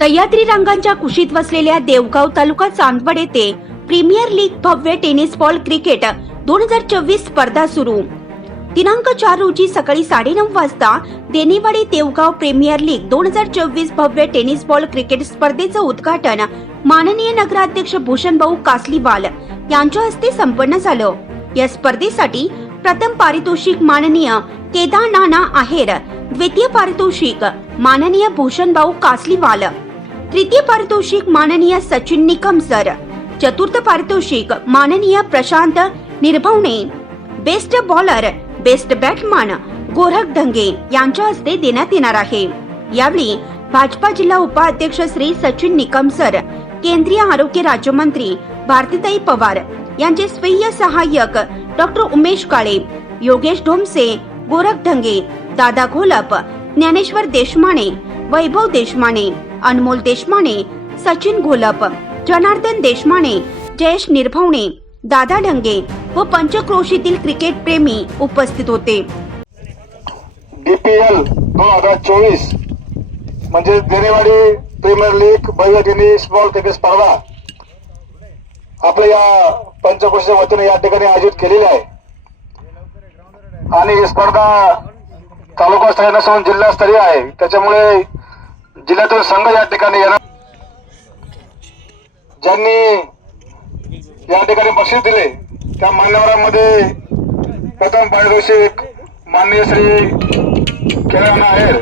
सह्याद्री रंगांच्या कुशीत वसलेल्या देवगाव तालुका चांदवड येथे प्रीमियर लीग भव्य टेनिस बॉल क्रिकेट दोन हजार चोवीस स्पर्धा सुरू. दिनांक चार रोजी सकाळी साडेनऊ वाजता देनेवाडी देवगाव प्रीमियर लीग दोन हजार चोवीस भव्य टेनिस बॉल क्रिकेट स्पर्धेचं उद्घाटन माननीय नगराध्यक्ष भूषणभाऊ कासलीवाल यांच्या हस्ते संपन्न झालं. या स्पर्धेसाठी प्रथम पारितोषिक माननीय केदार नाना आहेर द्वितीय पारितोषिक माननीय भूषणभाऊ कासलीवाल. तृतीय पारितोषिक माननीय सचिन निकम सर. चतुर्थ पारितोषिक माननीय Prashant Nirbhavane. Best bowler best batman Gorakh Dhange यांच्या हस्ते देण्यात येणार आहे. यावेळी भाजपा जिल्हा उपाध्यक्ष श्री सचिन निकम सर केंद्रीय आरोग्य राज्यमंत्री भारतीताई पवार यांचे स्वीय सहाय्यक डॉक्टर उमेश काळे योगेश ढोमसे गोरख ढंगे दादा घोलप ज्ञानेश्वर देशमाने वैभव देशमाने अनमोल देशमाने सचिन घोलप जनार्दन देशमाने जयेश निर्भवणे दादा ढंगे व पंचक्रोशीतील क्रिकेट प्रेमी उपस्थित होते. बीपीएल दोन हजार चोवीस म्हणजे देनेवाडी प्रीमियर लीग भव्य स्मॉल बॉल क्रिकेट स्पर्धा. आपल्या या पंचक्रोशीच्या वतीने या ठिकाणी आयोजित केलेली आहे. आणि ही स्पर्धा तालुका तालुकास्तरीय नसून जिल्हास्तरीय आहे. त्याच्यामुळे जिल्ह्यातून संघ या ठिकाणी येणार. ज्यांनी या ठिकाणी बक्षीस दिले त्या मान्यवरांमध्ये प्रथम पारितोषिक माननीय श्री किरण आहेर.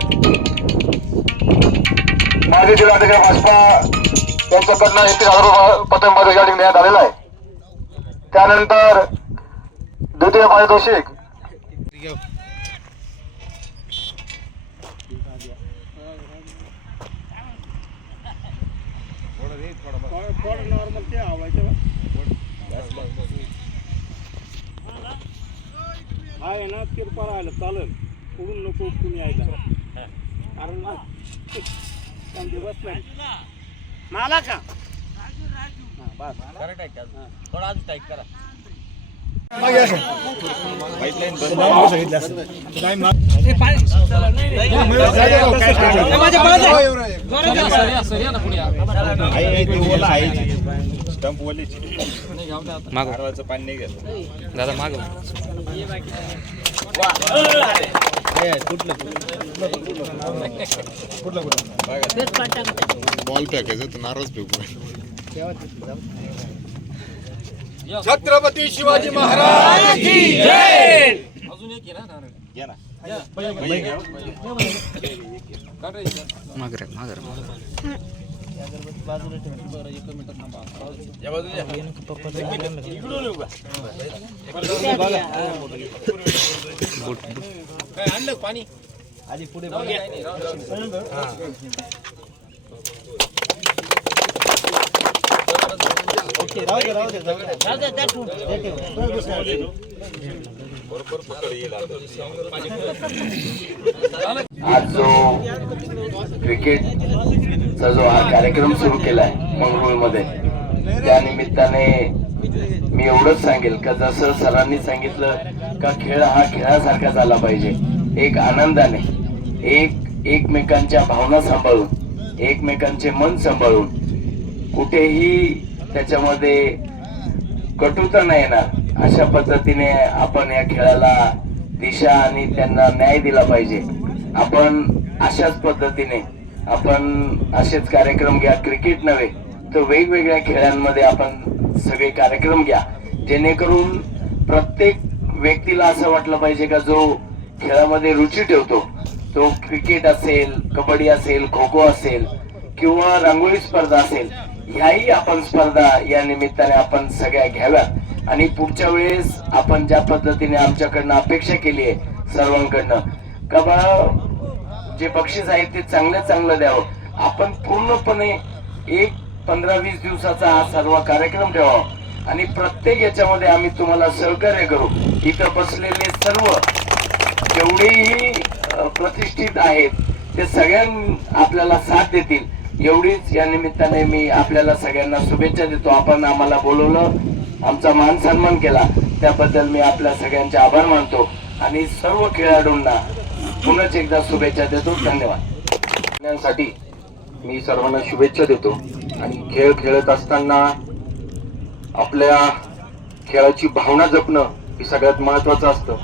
माजी जिल्हाधिकारी भाजपा यांच्याकडनं एकतीस हजार रुपये प्रथम पारितोषिक या ठिकाणी देण्यात आलेलं आहे. त्यानंतर द्वितीय पारितोषिक हा आहे ना किरपार आलं चालेल. पुढून नको कुणी यायला. कारण ना त्यांचे बसलाय मला का? हा, बस. थोडा अजून टाईट करा पाणी नाही घेत. दादा माग बॉल फेकायचं तर नाराज फेकू छत्रपती शिवाजी महाराज घ्या ना. मागर रे माग रे एक मिनिट थांबा. आणलं पाणी आधी पुढे राहू दे राहू दे आज जो क्रिकेटचा जो हा कार्यक्रम सुरू केलाय मंगरुळमध्ये त्या निमित्ताने मी एवढंच सांगेल का जसं सरांनी सांगितलं का खेळ हा खेळासारखा झाला पाहिजे. एक आनंदाने एक एकमेकांच्या भावना सांभाळून एकमेकांचे मन सांभाळून कुठेही त्याच्यामध्ये कटुता नाही येणार. अशा पद्धतीने आपण या खेळाला दिशा आणि त्यांना न्याय दिला पाहिजे. आपण अशाच पद्धतीने आपण असेच कार्यक्रम घ्या क्रिकेट नव्हे तर वेगवेगळ्या खेळांमध्ये आपण सगळे कार्यक्रम घ्या. जेणेकरून प्रत्येक व्यक्तीला असं वाटलं पाहिजे का जो खेळामध्ये रुची ठेवतो तो क्रिकेट असेल कबड्डी असेल खो खो असेल किंवा रांगोळी स्पर्धा असेल ह्याही आपण स्पर्धा या निमित्ताने आपण सगळ्या घ्याव्यात. आणि पुढच्या वेळेस आपण ज्या पद्धतीने आमच्याकडनं अपेक्षा केली आहे सर्वांकडनं का बा जे बक्षीस आहे ते चांगलं चांगलं द्यावं. आपण पूर्णपणे एक पंधरा वीस दिवसाचा हा सर्व कार्यक्रम ठेवावा. आणि प्रत्येक याच्यामध्ये आम्ही तुम्हाला सहकार्य करू. इथं बसलेले सर्व जेवढेही प्रतिष्ठित आहेत ते सगळ्यां आपल्याला साथ देतील. एवढीच या निमित्ताने मी आपल्याला सगळ्यांना शुभेच्छा देतो. आपण आम्हाला बोलवलं. आमचा मान सन्मान केला. त्याबद्दल मी आपल्या सगळ्यांचे आभार मानतो आणि सर्व खेळाडूंना पुनच एकदा शुभेच्छा देतो. धन्यवाद. मी सर्वांना शुभेच्छा देतो. आणि खेळ खेळत असताना आपल्या खेळाची भावना जपणं हे सगळ्यात महत्वाचं असतं.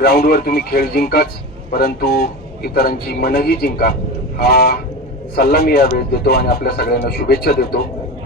ग्राउंडवर तुम्ही खेळ जिंकाच परंतु इतरांची मनही जिंका. हा सल्ला मी यावेळेस देतो आणि आपल्या सगळ्यांना शुभेच्छा देतो.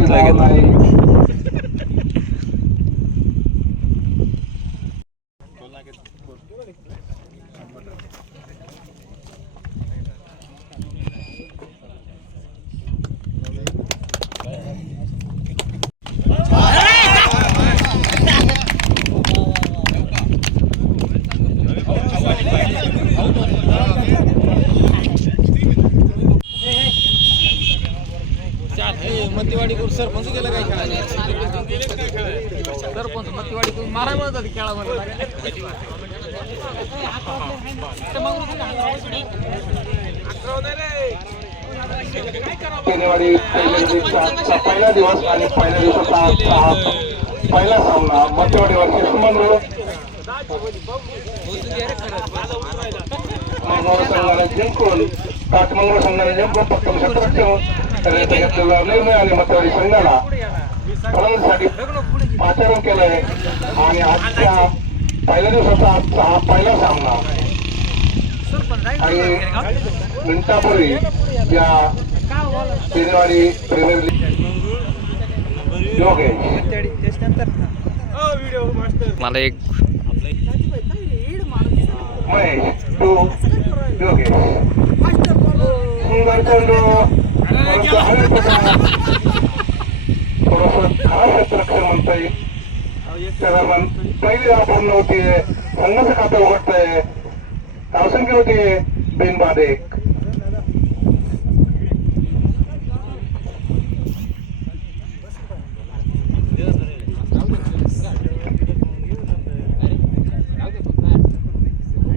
घेतला, धाव घेतला. मतीवाडी करून सरपंच गेला काय खेळायला? सरपंच मतीवाडी करून मारा शनिवारी पहिल्या दिवसाचा पहिला दिवस आणि पहिल्या दिवसाचा पहिला सामना मंगळ संघाने जिंकून काठमंगळ संघाने जिंकून फक्त सतरा ठेवून. तर येथे घेतलेला लय मिळाले मध्यवाडी संघाला फलंदाजीसाठी पाचारण केलंय आणि आजच्या पहिल्या दिवसाचा आजचा हा पहिला सामना आणि मिनिटापूर्वी या शनिवारी प्रीमियर लीग मला एक महेश टू योगेश सुंदर. थोडंसं खास क्षेत्ररक्षण म्हणता येईल त्या दरम्यान पहिली आपण नव्हती संघाचं खातं उघडतंय धावसंख्या होती बिनबाद एक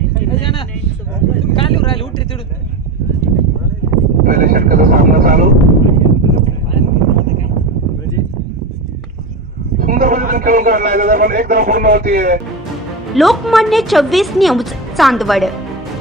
पहिल्या षटकाचा सामना चालू. सुंदर पद्धतीने खेळून पूर्ण होतीये. लोकमान्य चव्वीस न्यूज चांदवड.